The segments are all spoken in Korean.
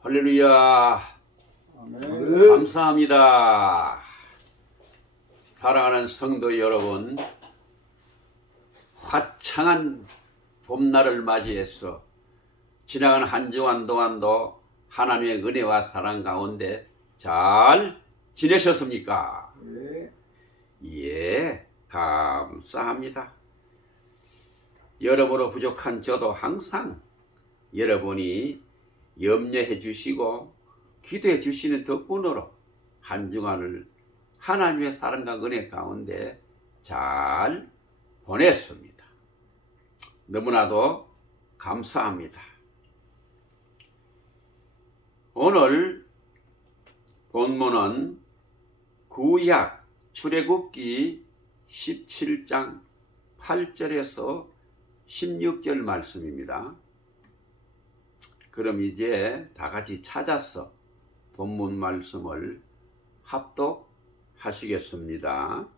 할렐루야. 아멘. 감사합니다. 사랑하는 성도 여러분, 화창한 봄날을 맞이해서 지나간 한 주간 동안도 하나님의 은혜와 사랑 가운데 잘 지내셨습니까? 네. 예, 감사합니다. 여러모로 부족한 저도 항상 여러분이 염려해 주시고 기도해 주시는 덕분으로 한 주간을 하나님의 사랑과 은혜 가운데 잘 보냈습니다. 너무나도 감사합니다. 오늘 본문은 구약 출애굽기 17장 8절에서 16절 말씀입니다. 그럼 이제 다 같이 찾아서 본문 말씀을 합독하시겠습니다.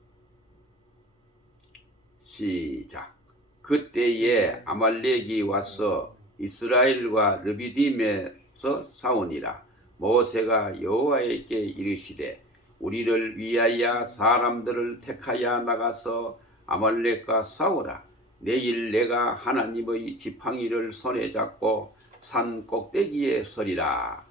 시작. 그때에 아말렉이 와서 이스라엘과 르비딤에서 싸우니라. 모세가 여호와에게 이르시되 우리를 위하여 사람들을 택하여 나가서 아말렉과 싸우라. 내일 내가 하나님의 지팡이를 손에 잡고 산 꼭대기에 서리라.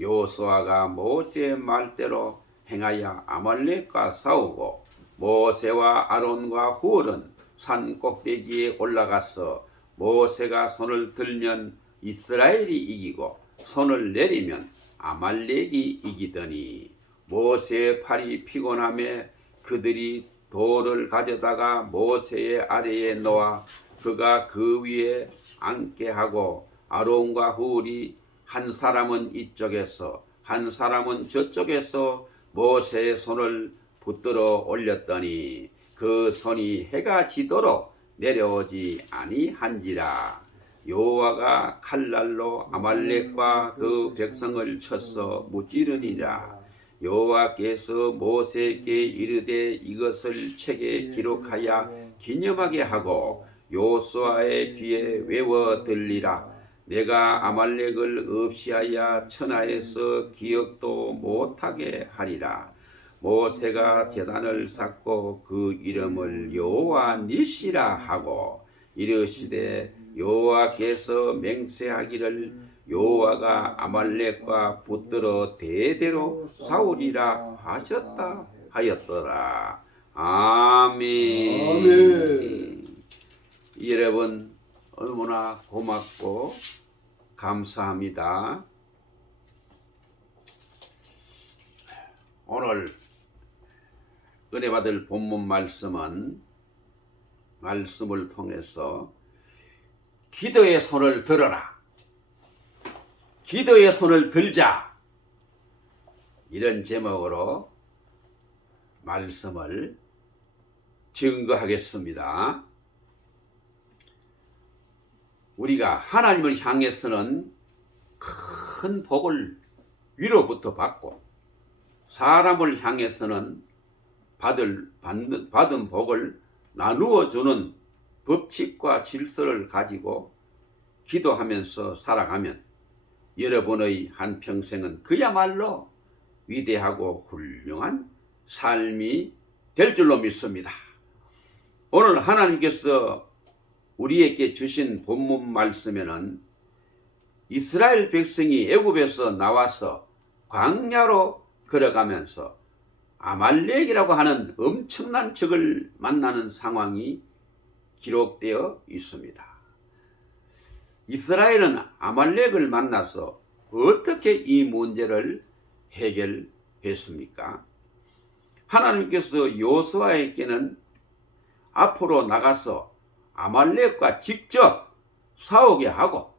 요수아가 모세의 말대로 행하여 아말렉과 싸우고 모세와 아론과 후울은 산 꼭대기에 올라가서 모세가 손을 들면 이스라엘이 이기고 손을 내리면 아말렉이 이기더니 모세의 팔이 피곤함에 그들이 돌을 가져다가 모세의 아래에 놓아 그가 그 위에 앉게 하고 아론과 후울이 한 사람은 이쪽에서 한 사람은 저쪽에서 모세의 손을 붙들어 올렸더니 그 손이 해가 지도록 내려오지 아니한지라. 여호와가 칼날로 아말렉과 그 백성을 쳐서 무찌르니라. 여호와께서 모세에게 이르되 이것을 책에 기록하여 기념하게 하고 요수아의 귀에 외워 들리라 내가 아말렉을 없이하여 천하에서 기억도 못하게 하리라 모세가 제단을 쌓고 그 이름을 여호와 니시라 하고 이르시되 여호와께서 맹세하기를 여호와가 아말렉과 붙들어 대대로 싸우리라 하셨다 하였더라. 아멘. 아멘. 여러분 얼마나 고맙고 감사합니다. 오늘 은혜 받을 본문 말씀은 말씀을 통해서 기도의 손을 들어라. 기도의 손을 들자. 이런 제목으로 말씀을 증거하겠습니다. 우리가 하나님을 향해서는 큰 복을 위로부터 받고 사람을 향해서는 받을 받는 받은 복을 나누어 주는 법칙과 질서를 가지고 기도하면서 살아가면 여러분의 한 평생은 그야말로 위대하고 훌륭한 삶이 될 줄로 믿습니다. 오늘 하나님께서 우리에게 주신 본문 말씀에는 이스라엘 백성이 애굽에서 나와서 광야로 걸어가면서 아말렉이라고 하는 엄청난 적을 만나는 상황이 기록되어 있습니다. 이스라엘은 아말렉을 만나서 어떻게 이 문제를 해결했습니까? 하나님께서 요수아에게는 앞으로 나가서 아말렉과 직접 싸우게 하고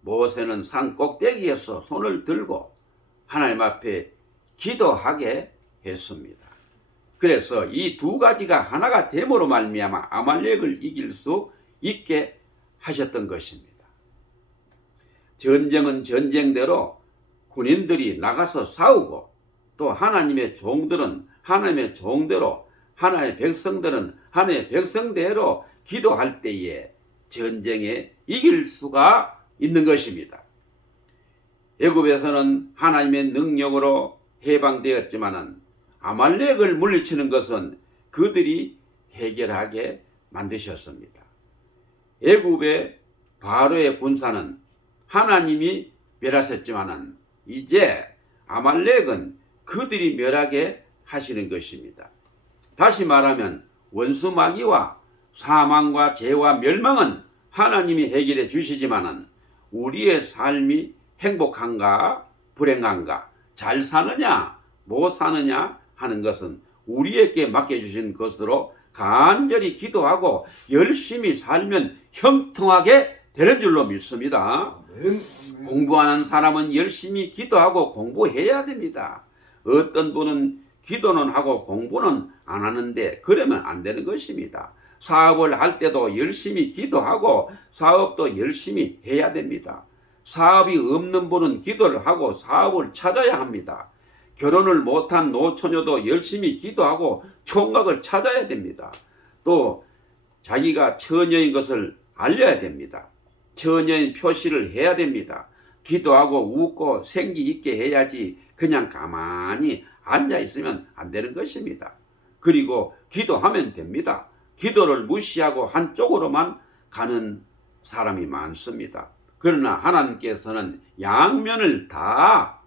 모세는 산 꼭대기에서 손을 들고 하나님 앞에 기도하게 했습니다. 그래서 이 두 가지가 하나가 됨으로 말미암아 아말렉을 이길 수 있게 하셨던 것입니다. 전쟁은 전쟁대로 군인들이 나가서 싸우고 또 하나님의 종들은 하나님의 종대로 하나님의 백성들은 하나님의 백성대로 기도할 때에 전쟁에 이길 수가 있는 것입니다. 애굽에서는 하나님의 능력으로 해방되었지만은 아말렉을 물리치는 것은 그들이 해결하게 만드셨습니다. 애굽의 바로의 군사는 하나님이 멸하셨지만은 이제 아말렉은 그들이 멸하게 하시는 것입니다. 다시 말하면 원수 마귀와 사망과 죄와 멸망은 하나님이 해결해 주시지만은 우리의 삶이 행복한가 불행한가 잘 사느냐 못 사느냐 하는 것은 우리에게 맡겨주신 것으로 간절히 기도하고 열심히 살면 형통하게 되는 줄로 믿습니다. 공부하는 사람은 열심히 기도하고 공부해야 됩니다. 어떤 분은 기도는 하고 공부는 안 하는데 그러면 안 되는 것입니다. 사업을 할 때도 열심히 기도하고 사업도 열심히 해야 됩니다. 사업이 없는 분은 기도를 하고 사업을 찾아야 합니다. 결혼을 못한 노처녀도 열심히 기도하고 총각을 찾아야 됩니다. 또 자기가 처녀인 것을 알려야 됩니다. 처녀인 표시를 해야 됩니다. 기도하고 웃고 생기 있게 해야지 그냥 가만히 앉아 있으면 안 되는 것입니다. 그리고 기도하면 됩니다. 기도를 무시하고 한쪽으로만 가는 사람이 많습니다. 그러나 하나님께서는 양면을 다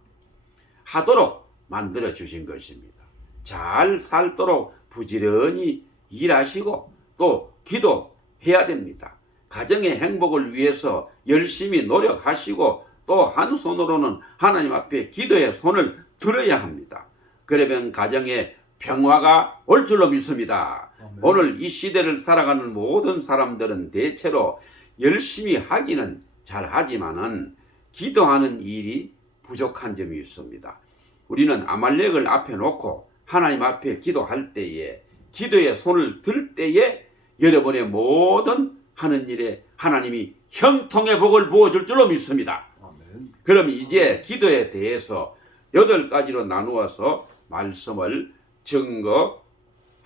하도록 만들어 주신 것입니다. 잘 살도록 부지런히 일하시고 또 기도해야 됩니다. 가정의 행복을 위해서 열심히 노력하시고 또 한 손으로는 하나님 앞에 기도의 손을 들어야 합니다. 그러면 가정에 평화가 올 줄로 믿습니다. 오늘 이 시대를 살아가는 모든 사람들은 대체로 열심히 하기는 잘 하지만은 기도하는 일이 부족한 점이 있습니다. 우리는 아말렉을 앞에 놓고 하나님 앞에 기도할 때에 기도의 손을 들 때에 여러분의 모든 하는 일에 하나님이 형통의 복을 부어줄 줄로 믿습니다. 아멘. 그럼 이제 기도에 대해서 여덟 가지로 나누어서 말씀을 증거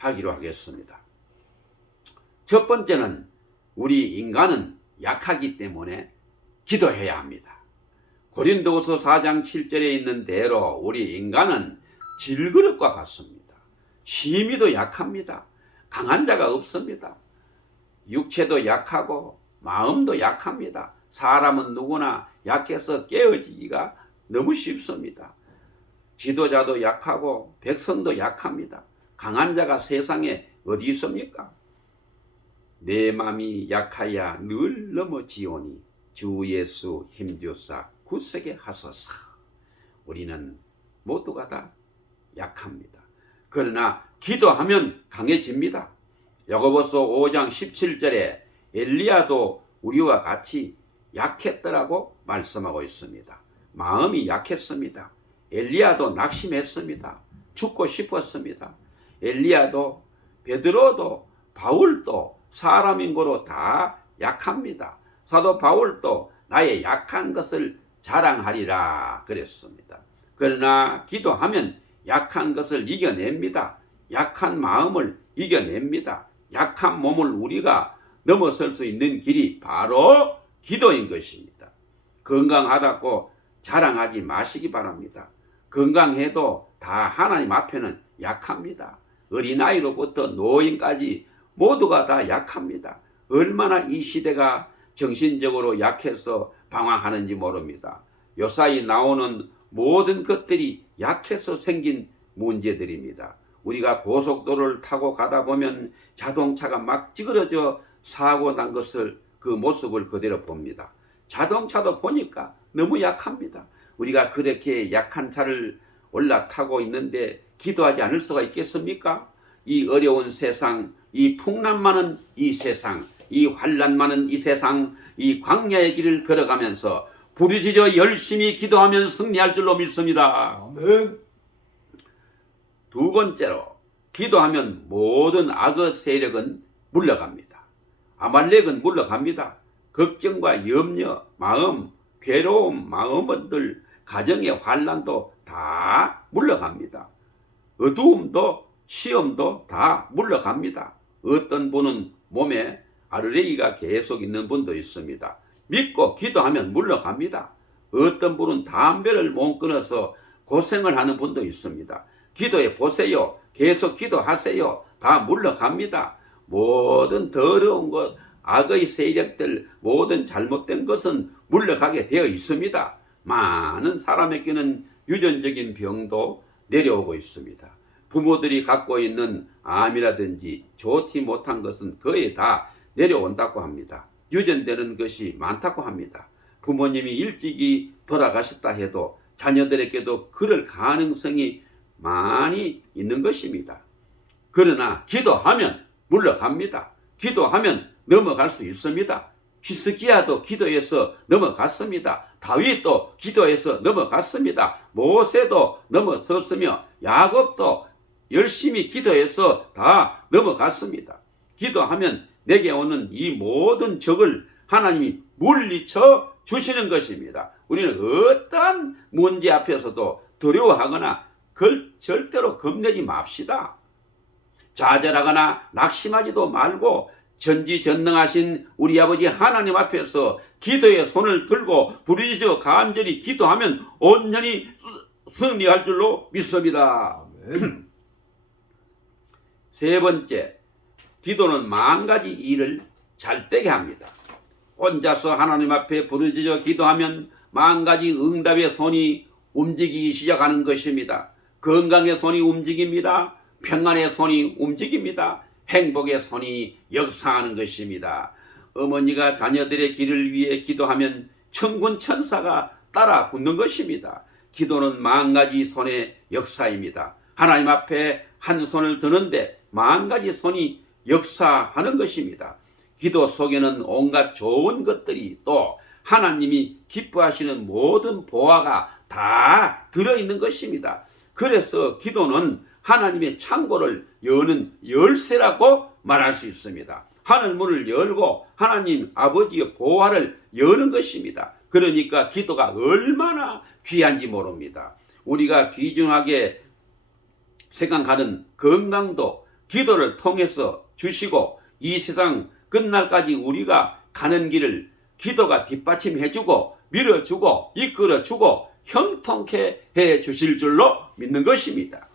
하기로 하겠습니다. 첫 번째는 우리 인간은 약하기 때문에 기도해야 합니다. 고린도후서 4장 7절에 있는 대로 우리 인간은 질그릇과 같습니다. 심히도 약합니다. 강한 자가 없습니다. 육체도 약하고 마음도 약합니다. 사람은 누구나 약해서 깨어지기가 너무 쉽습니다. 지도자도 약하고 백성도 약합니다. 강한 자가 세상에 어디 있습니까? 내 맘이 약하야 늘 넘어지오니 주 예수 힘주사 굳세게 하소서. 우리는 모두가 다 약합니다. 그러나 기도하면 강해집니다. 야고보서 5장 17절에 엘리야도 우리와 같이 약했더라고 말씀하고 있습니다. 마음이 약했습니다. 엘리야도 낙심했습니다. 죽고 싶었습니다. 엘리야도 베드로도 바울도 사람인 거로 다 약합니다. 사도 바울도 나의 약한 것을 자랑하리라 그랬습니다. 그러나 기도하면 약한 것을 이겨냅니다. 약한 마음을 이겨냅니다. 약한 몸을 우리가 넘어설 수 있는 길이 바로 기도인 것입니다. 건강하다고 자랑하지 마시기 바랍니다. 건강해도 다 하나님 앞에는 약합니다. 어린아이로부터 노인까지 모두가 다 약합니다. 얼마나 이 시대가 정신적으로 약해서 방황하는지 모릅니다. 요사이 나오는 모든 것들이 약해서 생긴 문제들입니다. 우리가 고속도로를 타고 가다 보면 자동차가 막 찌그러져 사고 난 것을 그 모습을 그대로 봅니다. 자동차도 보니까 너무 약합니다. 우리가 그렇게 약한 차를 올라타고 있는데 기도하지 않을 수가 있겠습니까? 이 어려운 세상, 이 풍랑 많은 이 세상, 이 환란 많은 이 세상, 이 광야의 길을 걸어가면서 부르짖어 열심히 기도하면 승리할 줄로 믿습니다. 아멘. 두 번째로 기도하면 모든 악의 세력은 물러갑니다. 아말렉은 물러갑니다. 걱정과 염려, 마음, 괴로움, 마음들, 가정의 환란도 다 물러갑니다. 어두움도 시험도 다 물러갑니다. 어떤 분은 몸에 아르레이가 계속 있는 분도 있습니다. 믿고 기도하면 물러갑니다. 어떤 분은 담배를 못 끊어서 고생을 하는 분도 있습니다. 기도해 보세요. 계속 기도하세요. 다 물러갑니다. 모든 더러운 것, 악의 세력들, 모든 잘못된 것은 물러가게 되어 있습니다. 많은 사람에게는 유전적인 병도 내려오고 있습니다. 부모들이 갖고 있는 암이라든지 좋지 못한 것은 거의 다 내려온다고 합니다. 유전되는 것이 많다고 합니다. 부모님이 일찍이 돌아가셨다 해도 자녀들에게도 그럴 가능성이 많이 있는 것입니다. 그러나 기도하면 물러갑니다. 기도하면 넘어갈 수 있습니다. 히스기야도 기도해서 넘어갔습니다. 다윗도 기도해서 넘어갔습니다. 모세도 넘어섰으며 야곱도 열심히 기도해서 다 넘어갔습니다. 기도하면 내게 오는 이 모든 적을 하나님이 물리쳐 주시는 것입니다. 우리는 어떠한 문제 앞에서도 두려워하거나 걸 절대로 겁내지 맙시다. 좌절하거나 낙심하지도 말고 전지전능하신 우리 아버지 하나님 앞에서 기도의 손을 들고 부르짖어 간절히 기도하면 온전히 승리할 줄로 믿습니다. 세 번째, 기도는 만 가지 일을 잘 되게 합니다. 혼자서 하나님 앞에 부르짖어 기도하면 만 가지 응답의 손이 움직이기 시작하는 것입니다. 건강의 손이 움직입니다. 평안의 손이 움직입니다. 행복의 손이 역사하는 것입니다. 어머니가 자녀들의 길을 위해 기도하면 천군 천사가 따라 붙는 것입니다. 기도는 만 가지 손의 역사입니다. 하나님 앞에 한 손을 드는데 만 가지 손이 역사하는 것입니다. 기도 속에는 온갖 좋은 것들이 또 하나님이 기뻐하시는 모든 보화가 다 들어있는 것입니다. 그래서 기도는 하나님의 창고를 여는 열쇠라고 말할 수 있습니다. 하늘 문을 열고 하나님 아버지의 보화를 여는 것입니다. 그러니까 기도가 얼마나 귀한지 모릅니다. 우리가 귀중하게 생각하는 건강도 기도를 통해서 주시고 이 세상 끝날까지 우리가 가는 길을 기도가 뒷받침해주고 밀어주고 이끌어주고 형통케 해 주실 줄로 믿는 것입니다.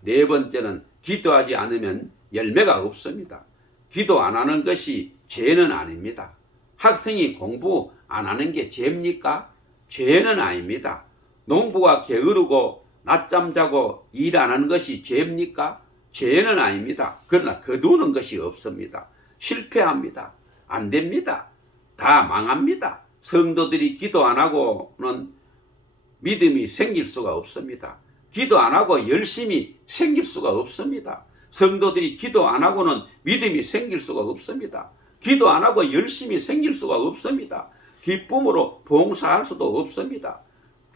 네 번째는 기도하지 않으면 열매가 없습니다. 기도 안 하는 것이 죄는 아닙니다. 학생이 공부 안 하는 게 죄입니까? 죄는 아닙니다. 농부가 게으르고 낮잠 자고 일 안 하는 것이 죄입니까? 죄는 아닙니다. 그러나 거두는 것이 없습니다. 실패합니다. 안 됩니다. 다 망합니다. 성도들이 기도 안 하고는 믿음이 생길 수가 없습니다. 기도 안 하고 열심히 생길 수가 없습니다. 성도들이 기도 안 하고는 믿음이 생길 수가 없습니다. 기도 안 하고 열심히 생길 수가 없습니다. 기쁨으로 봉사할 수도 없습니다.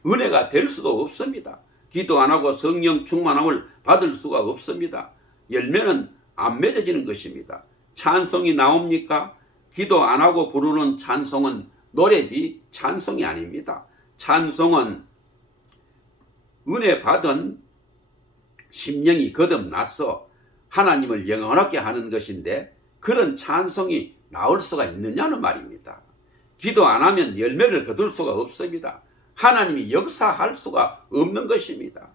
은혜가 될 수도 없습니다. 기도 안 하고 성령 충만함을 받을 수가 없습니다. 열매는 안 맺어지는 것입니다. 찬송이 나옵니까? 기도 안 하고 부르는 찬송은 노래지 찬송이 아닙니다. 찬송은 은혜 받은 심령이 거듭나서 하나님을 영원하게 하는 것인데 그런 찬송이 나올 수가 있느냐는 말입니다. 기도 안 하면 열매를 거둘 수가 없습니다. 하나님이 역사할 수가 없는 것입니다.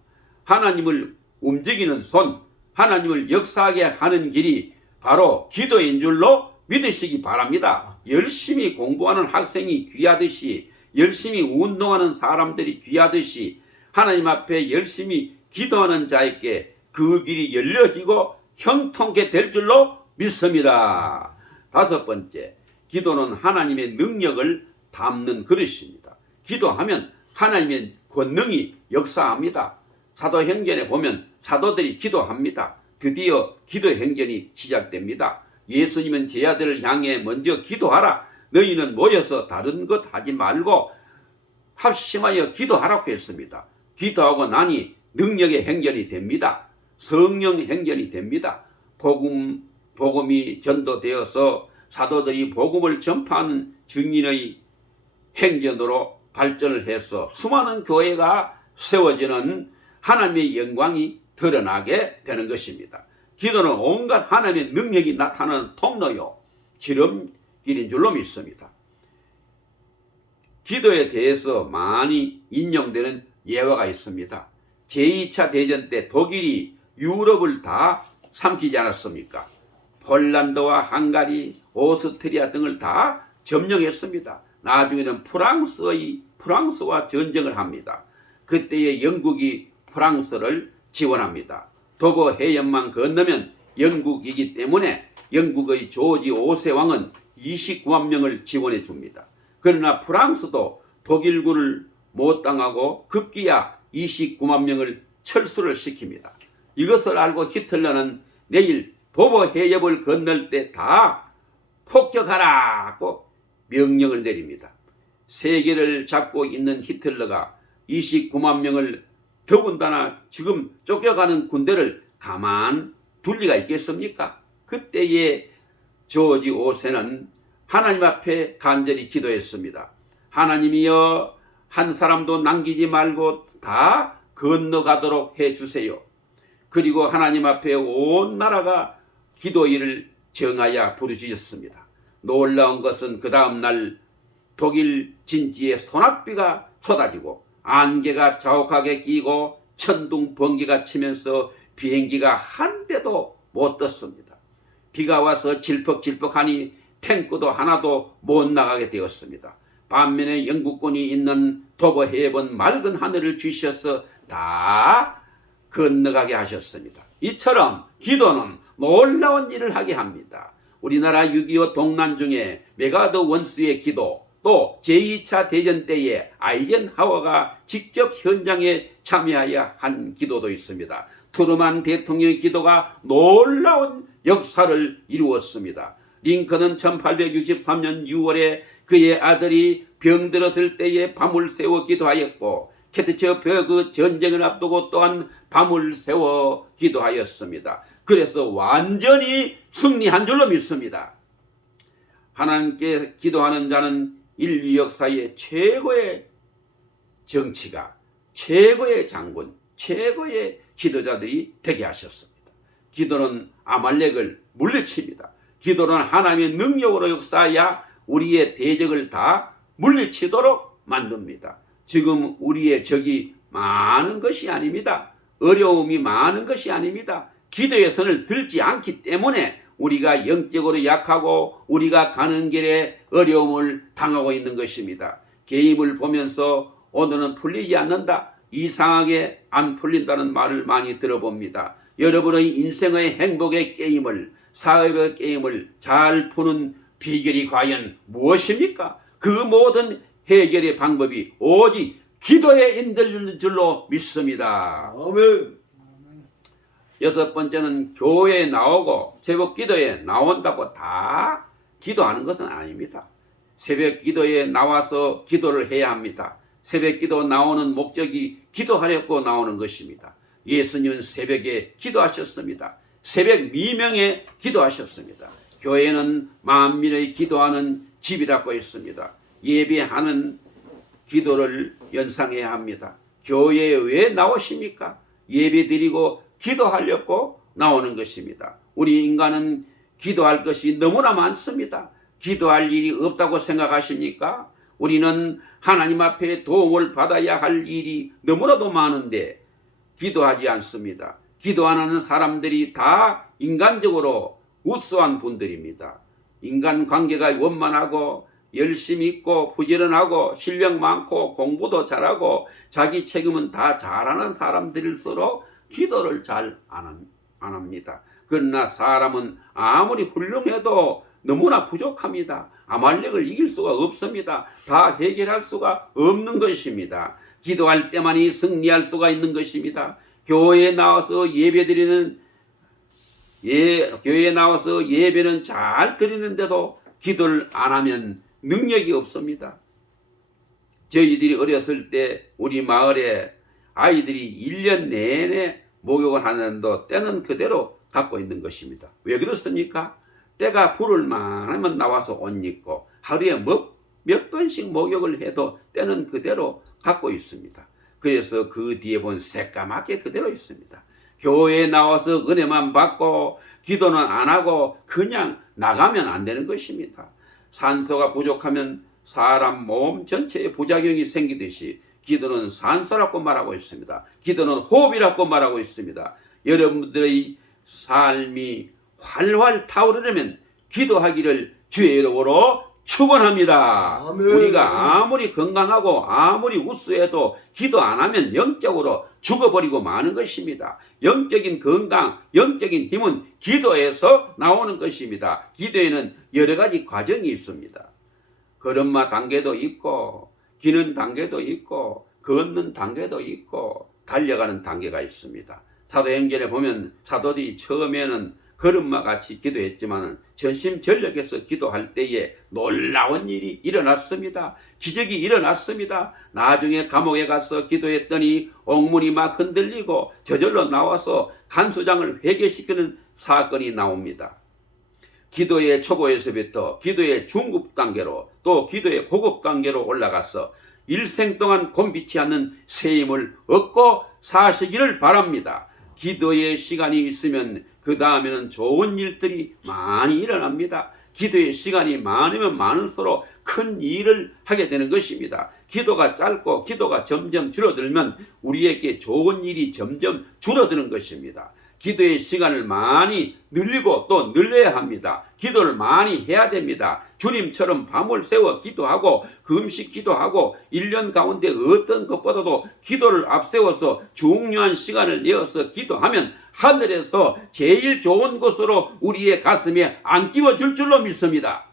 하나님을 움직이는 손, 하나님을 역사하게 하는 길이 바로 기도인 줄로 믿으시기 바랍니다. 열심히 공부하는 학생이 귀하듯이 열심히 운동하는 사람들이 귀하듯이 하나님 앞에 열심히 기도하는 자에게 그 길이 열려지고 형통케 될 줄로 믿습니다. 다섯 번째, 기도는 하나님의 능력을 담는 그릇입니다. 기도하면 하나님의 권능이 역사합니다. 사도행전에 보면 사도들이 기도합니다. 드디어 기도 행전이 시작됩니다. 예수님은 제 아들을 향해 먼저 기도하라. 너희는 모여서 다른 것 하지 말고 합심하여 기도하라고 했습니다. 기도하고 나니 능력의 행전이 됩니다. 성령 행전이 됩니다. 복음 복음이 전도되어서 사도들이 복음을 전파하는 증인의 행전으로 발전을 해서 수많은 교회가 세워지는 하나님의 영광이 드러나게 되는 것입니다. 기도는 온갖 하나님의 능력이 나타나는 통로요, 지름길인 줄로 믿습니다. 기도에 대해서 많이 인용되는 예화가 있습니다. 제2차 대전 때 독일이 유럽을 다 삼키지 않았습니까? 폴란드와 헝가리, 오스트리아 등을 다 점령했습니다. 나중에는 프랑스의 프랑스와 전쟁을 합니다. 그때의 영국이 프랑스를 지원합니다. 도보 해협만 건너면 영국이기 때문에 영국의 조지 5세 왕은 29만 명을 지원해 줍니다. 그러나 프랑스도 독일군을 못 당하고 급기야 29만 명을 철수를 시킵니다. 이것을 알고 히틀러는 내일 도보 해협을 건널 때 다 폭격하라고 명령을 내립니다. 세계를 잡고 있는 히틀러가 29만 명을 더군다나 지금 쫓겨가는 군대를 가만 둘 리가 있겠습니까? 그때의 조지 5세는 하나님 앞에 간절히 기도했습니다. 하나님이여 한 사람도 남기지 말고 다 건너가도록 해 주세요. 그리고 하나님 앞에 온 나라가 기도일을 정하여 부르짖었습니다. 놀라운 것은 그 다음 날 독일 진지에 소낙비가 쏟아지고 안개가 자욱하게 끼고 천둥 번개가 치면서 비행기가 한 대도 못 떴습니다. 비가 와서 질퍽질퍽하니 탱크도 하나도 못 나가게 되었습니다. 반면에 영국군이 있는 해협은 맑은 하늘을 주셔서 다 건너가게 하셨습니다. 이처럼 기도는 놀라운 일을 하게 합니다. 우리나라 6.25 동란 중에 메가드 원수의 기도 또 제2차 대전 때에 아이젠하워가 직접 현장에 참여하여 한 기도도 있습니다. 트루만 대통령의 기도가 놀라운 역사를 이루었습니다. 링컨은 1863년 6월에 그의 아들이 병들었을 때에 밤을 새워 기도하였고 캐트처 그 전쟁을 앞두고 또한 밤을 새워 기도하였습니다. 그래서 완전히 승리한 줄로 믿습니다. 하나님께 기도하는 자는 인류 역사의 최고의 정치가, 최고의 장군, 최고의 지도자들이 되게 하셨습니다. 기도는 아말렉을 물리칩니다. 기도는 하나님의 능력으로 역사하여 우리의 대적을 다 물리치도록 만듭니다. 지금 우리의 적이 많은 것이 아닙니다. 어려움이 많은 것이 아닙니다. 기도의 선을 들지 않기 때문에 우리가 영적으로 약하고 우리가 가는 길에 어려움을 당하고 있는 것입니다. 게임을 보면서 오늘은 풀리지 않는다. 이상하게 안 풀린다는 말을 많이 들어봅니다. 여러분의 인생의 행복의 게임을 사업의 게임을 잘 푸는 비결이 과연 무엇입니까? 그 모든 해결의 방법이 오직 기도에 있는 줄로 믿습니다. 아멘. 여섯 번째는 교회에 나오고 새벽 기도에 나온다고 다 기도하는 것은 아닙니다. 새벽 기도에 나와서 기도를 해야 합니다. 새벽 기도 나오는 목적이 기도하려고 나오는 것입니다. 예수님은 새벽에 기도하셨습니다. 새벽 미명에 기도하셨습니다. 교회는 만민의 기도하는 집이라고 했습니다. 예배하는 기도를 연상해야 합니다. 교회에 왜 나오십니까? 예배 드리고 기도하려고 나오는 것입니다. 우리 인간은 기도할 것이 너무나 많습니다. 기도할 일이 없다고 생각하십니까? 우리는 하나님 앞에 도움을 받아야 할 일이 너무나도 많은데 기도하지 않습니다. 기도하는 사람들이 다 인간적으로 우수한 분들입니다. 인간 관계가 원만하고 열심히 있고 부지런하고 실력 많고 공부도 잘하고 자기 책임은 다 잘하는 사람들일수록 기도를 잘 안 합니다. 그러나 사람은 아무리 훌륭해도 너무나 부족합니다. 아말렉을 이길 수가 없습니다. 다 해결할 수가 없는 것입니다. 기도할 때만이 승리할 수가 있는 것입니다. 교회에 나와서 예배드리는 예, 교회에 나와서 예배는 잘 드리는데도 기도를 안 하면 능력이 없습니다. 저희들이 어렸을 때 우리 마을에 아이들이 1년 내내 목욕을 하는데 때는 그대로 갖고 있는 것입니다. 왜 그렇습니까? 때가 부를 만 하면 나와서 옷 입고 하루에 몇, 몇 번씩 목욕을 해도 때는 그대로 갖고 있습니다. 그래서 그 뒤에 본 새까맣게 그대로 있습니다. 교회에 나와서 은혜만 받고 기도는 안 하고 그냥 나가면 안 되는 것입니다. 산소가 부족하면 사람 몸 전체에 부작용이 생기듯이 기도는 산소라고 말하고 있습니다. 기도는 호흡이라고 말하고 있습니다. 여러분들의 삶이 활활 타오르려면 기도하기를 주의 이름으로 축원합니다. 우리가 아무리 건강하고 아무리 우수해도 기도 안 하면 영적으로 죽어버리고 마는 것입니다. 영적인 건강, 영적인 힘은 기도에서 나오는 것입니다. 기도에는 여러 가지 과정이 있습니다. 걸음마 단계도 있고, 기는 단계도 있고, 걷는 단계도 있고, 달려가는 단계가 있습니다. 사도행전에 보면 사도들이 처음에는 걸음마 같이 기도했지만 전심전력해서 기도할 때에 놀라운 일이 일어났습니다. 기적이 일어났습니다. 나중에 감옥에 가서 기도했더니 옥문이 막 흔들리고 저절로 나와서 간수장을 회개시키는 사건이 나옵니다. 기도의 초보에서부터 기도의 중급 단계로 또 기도의 고급 단계로 올라가서 일생 동안 곤비치 않는 새 힘을 얻고 사시기를 바랍니다. 기도의 시간이 있으면 그 다음에는 좋은 일들이 많이 일어납니다. 기도의 시간이 많으면 많을수록 큰 일을 하게 되는 것입니다. 기도가 짧고 기도가 점점 줄어들면 우리에게 좋은 일이 점점 줄어드는 것입니다. 기도의 시간을 많이 늘리고 또 늘려야 합니다. 기도를 많이 해야 됩니다. 주님처럼 밤을 새워 기도하고 금식 기도하고 1년 가운데 어떤 것보다도 기도를 앞세워서 중요한 시간을 내어서 기도하면 하늘에서 제일 좋은 것으로 우리의 가슴에 안기워 줄 줄로 믿습니다.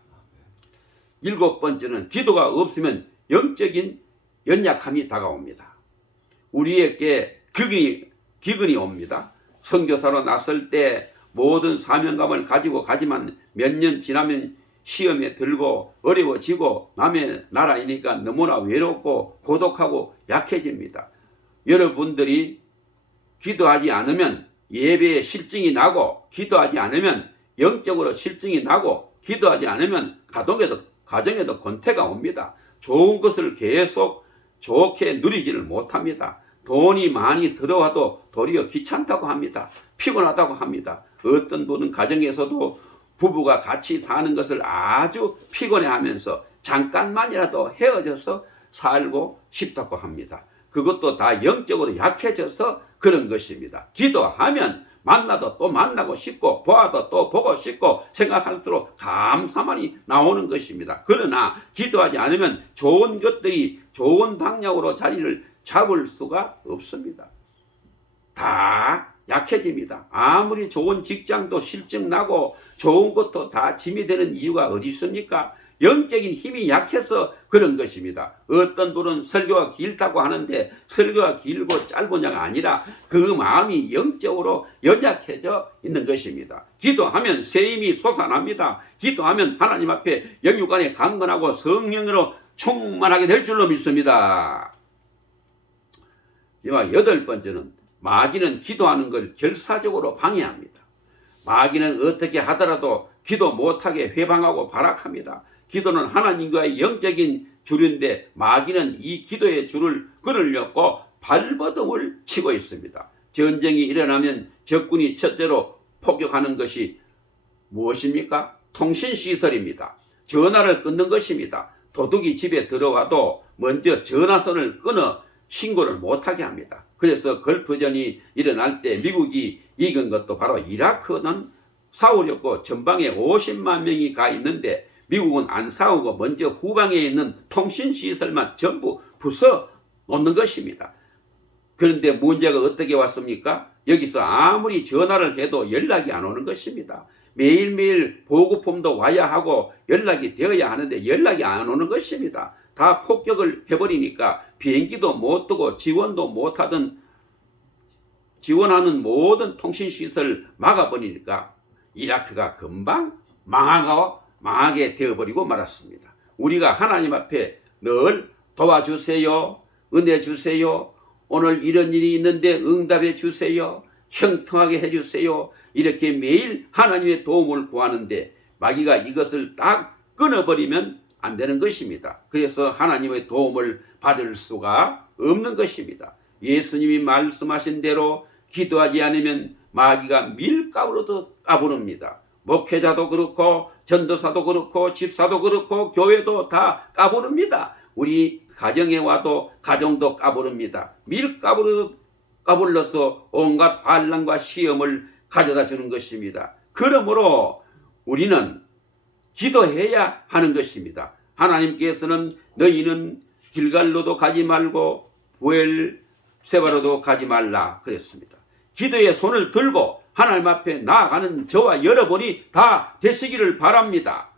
일곱 번째는 기도가 없으면 영적인 연약함이 다가옵니다. 우리에게 기근이, 기근이 옵니다. 선교사로 나설 때 모든 사명감을 가지고 가지만 몇 년 지나면 시험에 들고 어려워지고 남의 나라이니까 너무나 외롭고 고독하고 약해집니다. 여러분들이 기도하지 않으면 예배에 실증이 나고 기도하지 않으면 영적으로 실증이 나고 기도하지 않으면 가정에도 가정에도 권태가 옵니다. 좋은 것을 계속 좋게 누리지를 못합니다. 돈이 많이 들어와도 도리어 귀찮다고 합니다. 피곤하다고 합니다. 어떤 분은 가정에서도 부부가 같이 사는 것을 아주 피곤해 하면서 잠깐만이라도 헤어져서 살고 싶다고 합니다. 그것도 다 영적으로 약해져서 그런 것입니다. 기도하면 만나도 또 만나고 싶고 보아도 또 보고 싶고 생각할수록 감사만이 나오는 것입니다. 그러나 기도하지 않으면 좋은 것들이 좋은 방향으로 자리를 잡을 수가 없습니다. 다 약해집니다. 아무리 좋은 직장도 실증 나고 좋은 것도 다 짐이 되는 이유가 어디 있습니까? 영적인 힘이 약해서 그런 것입니다. 어떤 분은 설교가 길다고 하는데 설교가 길고 짧으냐가 아니라 그 마음이 영적으로 연약해져 있는 것입니다. 기도하면 새 힘이 솟아납니다. 기도하면 하나님 앞에 영육간에 강건하고 성령으로 충만하게 될 줄로 믿습니다. 이와 여덟 번째는 마귀는 기도하는 걸 결사적으로 방해합니다. 마귀는 어떻게 하더라도 기도 못하게 회방하고 발악합니다. 기도는 하나님과의 영적인 줄인데 마귀는 이 기도의 줄을 끊으려고 발버둥을 치고 있습니다. 전쟁이 일어나면 적군이 첫째로 폭격하는 것이 무엇입니까? 통신시설입니다. 전화를 끊는 것입니다. 도둑이 집에 들어와도 먼저 전화선을 끊어 신고를 못하게 합니다. 그래서 걸프전이 일어날 때 미국이 이긴 것도 바로 이라크는 싸우려고 전방에 50만 명이 가 있는데 미국은 안 싸우고 먼저 후방에 있는 통신시설만 전부 부숴 놓는 것입니다. 그런데 문제가 어떻게 왔습니까? 여기서 아무리 전화를 해도 연락이 안 오는 것입니다. 매일매일 보고품도 와야 하고 연락이 되어야 하는데 연락이 안 오는 것입니다. 다 폭격을 해버리니까 비행기도 못 뜨고 지원도 못 하던 지원하는 모든 통신시설 막아버리니까 이라크가 금방 망하고 망하게 되어버리고 말았습니다. 우리가 하나님 앞에 늘 도와주세요. 은혜 주세요. 오늘 이런 일이 있는데 응답해 주세요. 형통하게 해주세요. 이렇게 매일 하나님의 도움을 구하는데 마귀가 이것을 딱 끊어버리면 안 되는 것입니다. 그래서 하나님의 도움을 받을 수가 없는 것입니다. 예수님이 말씀하신 대로 기도하지 않으면 마귀가 밀가루로 까부릅니다. 목회자도 그렇고 전도사도 그렇고 집사도 그렇고 교회도 다 까부릅니다. 우리 가정에 와도 가정도 까부릅니다. 밀 까부르 까불러서 온갖 환란과 시험을 가져다 주는 것입니다. 그러므로 우리는 기도해야 하는 것입니다. 하나님께서는 너희는 길갈로도 가지 말고 부엘 세바로도 가지 말라 그랬습니다. 기도의 손을 들고 하나님 앞에 나아가는 저와 여러분이 다 되시기를 바랍니다.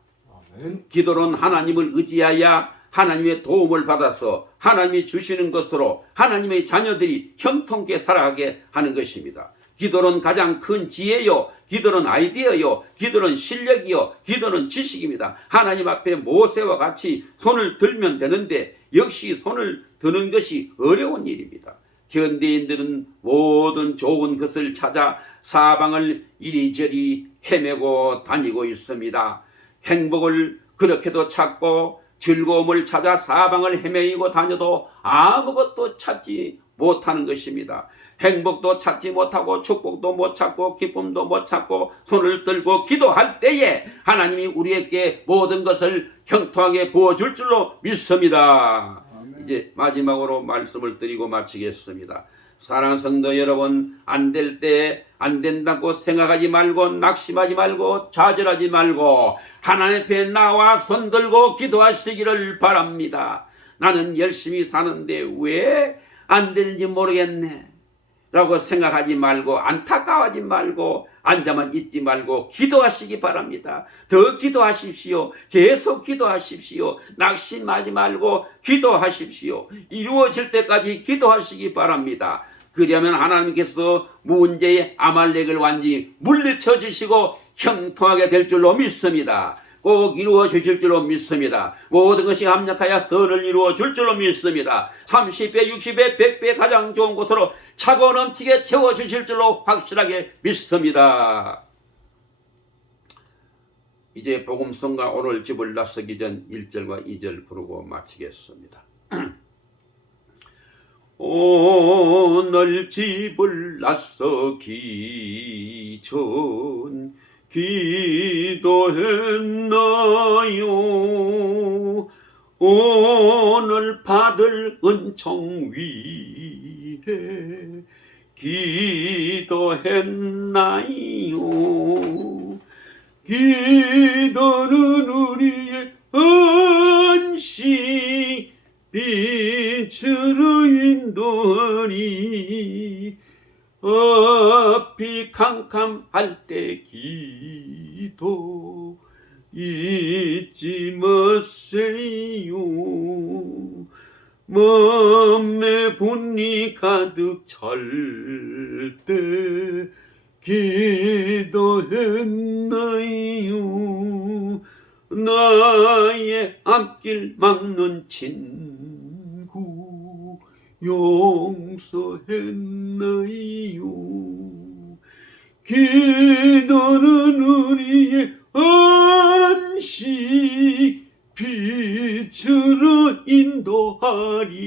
기도는 하나님을 의지하여 하나님의 도움을 받아서 하나님이 주시는 것으로 하나님의 자녀들이 형통케 살아가게 하는 것입니다. 기도는 가장 큰 지혜요, 기도는 아이디어요, 기도는 실력이요, 기도는 지식입니다. 하나님 앞에 모세와 같이 손을 들면 되는데 역시 손을 드는 것이 어려운 일입니다. 현대인들은 모든 좋은 것을 찾아 사방을 이리저리 헤매고 다니고 있습니다. 행복을 그렇게도 찾고 즐거움을 찾아 사방을 헤매이고 다녀도 아무것도 찾지 못하는 것입니다. 행복도 찾지 못하고 축복도 못 찾고 기쁨도 못 찾고 손을 들고 기도할 때에 하나님이 우리에게 모든 것을 형통하게 부어줄 줄로 믿습니다. 아멘. 이제 마지막으로 말씀을 드리고 마치겠습니다. 사랑하는 성도 여러분, 안 될 때 안 된다고 생각하지 말고 낙심하지 말고 좌절하지 말고 하나님 앞에 나와 손 들고 기도하시기를 바랍니다. 나는 열심히 사는데 왜 안 되는지 모르겠네. 라고 생각하지 말고 안타까워하지 말고 앉아만 있지 말고 기도하시기 바랍니다. 더 기도하십시오. 계속 기도하십시오. 낙심하지 말고 기도하십시오. 이루어질 때까지 기도하시기 바랍니다. 그러면 하나님께서 문제의 아말렉을 완전히 물리쳐 주시고 형통하게 될 줄로 믿습니다. 꼭 이루어 주실 줄로 믿습니다. 모든 것이 합력하여 선을 이루어 줄 줄로 믿습니다. 30배, 60배, 100배 가장 좋은 곳으로 차고 넘치게 채워 주실 줄로 확실하게 믿습니다. 이제 복음성과 오늘 집을 나서기 전 1절과 2절 부르고 마치겠습니다. 오늘 집을 나서기 전 기도했나요? 오늘 받을 은총 위에 기도했나요? 기도는 우리의 안식 빛으로 인도하니 앞이 캄캄할 때 기도 잊지 마세요. 마음에 분이 가득 찰 때 기도했나요? 나의 앞길 막는 친구 용서했나요 기도는 우리의 안식 빛으로 인도하리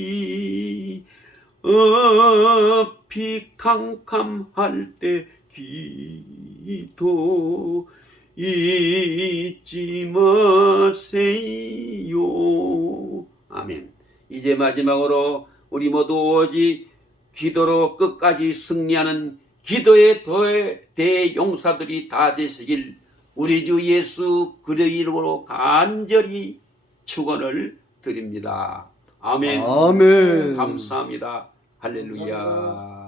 앞이 캄캄할 때 기도 잊지 마세요. 아멘. 이제 마지막으로 우리 모두 오직 기도로 끝까지 승리하는 기도의 대- 대용사들이 다 되시길 우리 주 예수 그리스도의 이름으로 간절히 축원을 드립니다. 아멘. 아멘. 감사합니다. 할렐루야. 감사합니다.